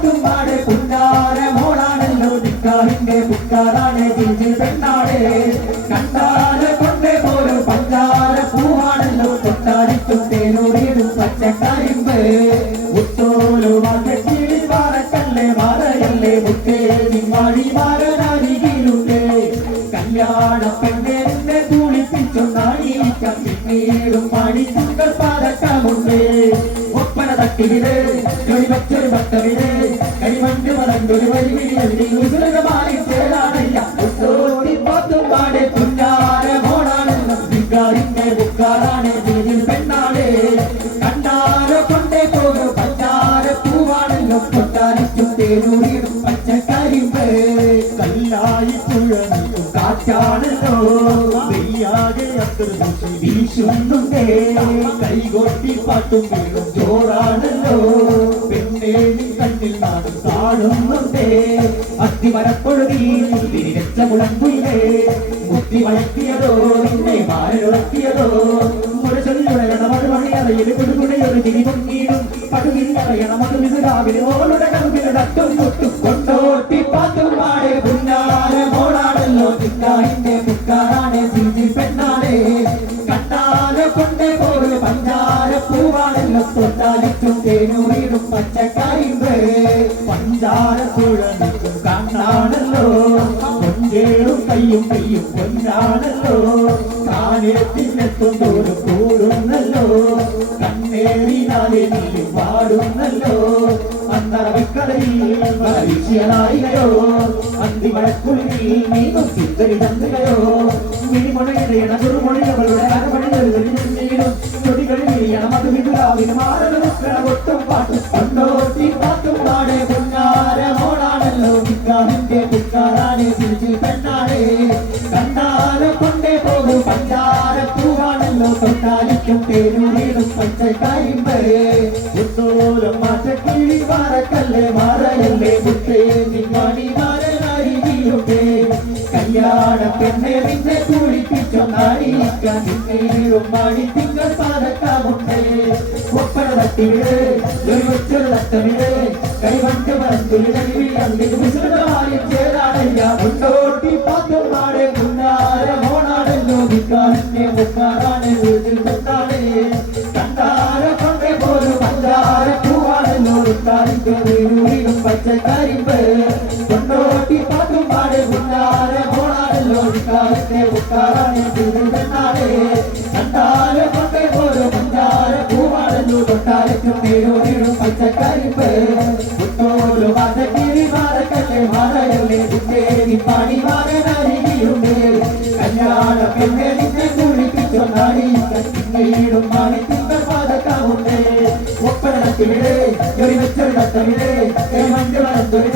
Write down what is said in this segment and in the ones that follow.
പാത്തുമ്പാടെ പുന്നാര മോളാണല്ലോ നിക്കാഹിന്റെ പുക്കാറാണ് ജിഞ്ചിൽ പെണ്ണാടെ കണ്ടാല് കൊണ്ടേ പോലും പഞ്ചാര പൂവാണല്ലോ തൊട്ടാരിക്കും തേനൂരിടും പച്ചക്കരിമ്പ് മുത്തോലു മാർക്കിളി പാറക്കല്ലേ മാറയല്ലേ മുത്തേ നിമ്മാടി മാറനാരികിലുണ്ട് കല്യാണ പെണ്ണെ കുളിപ്പിച്ചു നാണിക്കാൻ പിന്നീടും മണിക്കുകൾ പാതക്കമുണ്ട് ഒപ്പന തട്ടിവിട് വെച്ചൊരു ഭക്തവിട് കരിമണ്ണ് വളർന്നൊരു വലിയ ചേരാനയ്യ പാത്തുമ്പാടെ പുന്നാര മോളാണെന്ന് വികാരിന്റെ ബുക്കാറാണ് ജീവിൽ പെണ്ണാണ് കണ്ടാരോ കൊണ്ടേ പോകും പഞ്ചാര പൂവാണല്ലോ കൊട്ടാരിക്കും തേനൂരിടും പച്ചക്കരിമ്പ് കല്ലായി പുഴനും കാറ്റാണല്ലോ വെയ്യാതെ അത്ര വീശുന്നുണ്ടേ കൈകൊട്ടി പാട്ടും വീടും ജോറാണല്ലോ പെണ്ണേ നീ കണ്ണിൽ നാടും കാണുന്നുണ്ടേ അത്തിമരപ്പൊഴുതി തിരിച്ച മുളങ്കുയിലേ മുത്തി വളർത്തിയതോ നിന്നെ മാരനുറക്കിയതോ മുരചൊല്ലുടയണ മറുപടിയറയിൽ കൊടുകുടയൊരു തിരി പൊങ്ങിയിടും പടുവില്ലറയണ മധുവിത് രാവിലെ ഓളുടെ കറുകിലടക്കം മുട്ടും കൊണ്ടോട്ടി പാത്തുമ്പാടെ പുന്നാര മോളാണല്ലോ നിക്കാഹിന്റെ പുക്കാറാണ് ജിഞ്ചിൽ പെണ്ണാണ് കണ്ടാലെ കൊണ്ടേ പോലും പഞ്ചാര പൂവാണല്ലോ തൊട്ടാലിക്കും തേനൂരിടും പച്ചക്കരിമ്പ് പഞ്ചാര തുഴനിക്കും കണ്ണാണല്ലോ കൊഞ്ചേടും കയ്യും പൊന്നാണല്ലോ കാനത്തിനെത്തും തോറും കൂടുന്നല്ലോ കണ്ണേറിനാലെ നീ പാടുന്നല്ലോ അന്തറവിക്കടയിൽ മനുഷ്യനായികയോ അന്തിമഴക്കുള്ളിൽ നീങ്ങും ചിന്തരിതന്നുകയോ മിനിമൊഴയിടയണ കുറുമൊഴിയവളുടെ അരമണികളിലും ചൊടികളിൽ മധുവിധുരാവിന് മാറണ ഒട്ടും പാട്ടും കൊണ്ടോട്ടി പാത്തുമ്പാടെ പുന്നാര മോളാണല്ലോ നിക്കാഹിന്റെ പുക്കാറാണ് ജിഞ്ചിൽ പെണ്ണാണ് കണ്ടാലെ കൊണ്ടേ പോകും പഞ്ചാര പൂവാണല്ലോ തൊട്ടാലിക്കും തേനൂരിടും പച്ചക്കരിമ്പ് ഉത്തോലം മാറ്റക്കിളി മാറക്കല്ലേ മാറയല്ലേ മുത്തേ നിമ്മാടി മാറനാരികിലുണ്ടേ കല്യാണ പെണ്ണെ നിന്നെ കുളിപ്പിച്ചോ നാടിക്കാൻ നിന്നേടും മാടി തിങ്കൾ പാതക്കാമുണ്ടേ ഒപ്പന തട്ടിവിട് ഒരു വെച്ചൊരു തട്ടവിട് കൈവണ്ട് മറന്തുമായി ചേരാനയ്യ മുണ്ടോട്ടി പാത്തുമ്പാടെ പുന്നാര മോണാണല്ലോ നിക്കാഹിന്റെ മുക്കാറാണ് വീട്ടിൽ പെട്ടാണ് കണ്ടാര കൊണ്ടേ പോലും പഞ്ചാര പൂവാണല്ലോ ും പച്ചക്കരിമ്പ് കൊണ്ടോട്ടി പാത്തുമ്പാടെ പുന്നാര മോണാണല്ലോ നിക്കാഹിന്റെ മുക്കാറാണ് വീട്ടിൽ പെട്ടാണ് കണ്ടാര കൊണ്ടേ പോലും പഞ്ചാര പൂവാണല്ലോ തൊട്ടാരക്കും തേനൂരിടും പച്ചക്കരിമ്പ് മുത്തോലു മാതക്കിരി മാറക്കല്ലേ മാറയല്ലേ കുട്ടേരി പാടി മാറനാരികിലുണ്ട് കല്യാണ പെണ്ണെ നിന്നെ കുളിപ്പിച്ചോ നാടിയിടും മാണിത്തിങ്കൾ പാതക്കാമുണ്ട് ഒപ്പന തട്ടിവിട് ഒരു വെച്ചൊരു തട്ടവിട് മഞ്ഞ വളർന്നൊരു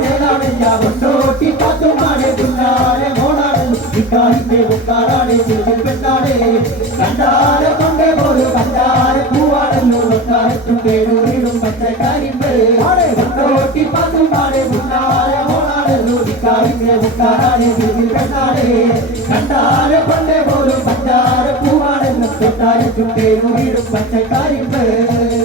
ചേരാനയ്യ കൊണ്ടോട്ടി പാത്തുമ്പാടെ പുന്നാര മോളാണ് നിക്കാഹിന്റെ മുക്കാറാണ് ജിഞ്ചിൽ പെണ്ണാണ് കണ്ടാര കൊണ്ടേ പോലും പഞ്ചാര പൂവാണല്ലോ തൊട്ടാരത്തും തേനൂരിടും പച്ചക്കരിമ്പ് കൊണ്ടോട്ടി പാത്തുമ്പാടെ പുന്നാര മോളാണല്ലോ നിക്കാഹിന്റെ മുക്കാറാണ് ജിഞ്ചിൽ പെണ്ണാണ് കണ്ടാര കൊണ്ടേ പോലും പഞ്ചാര പൂവാണല്ലോ തൊട്ടാരത്തും തേനൂരിടും പച്ചക്കരിമ്പ്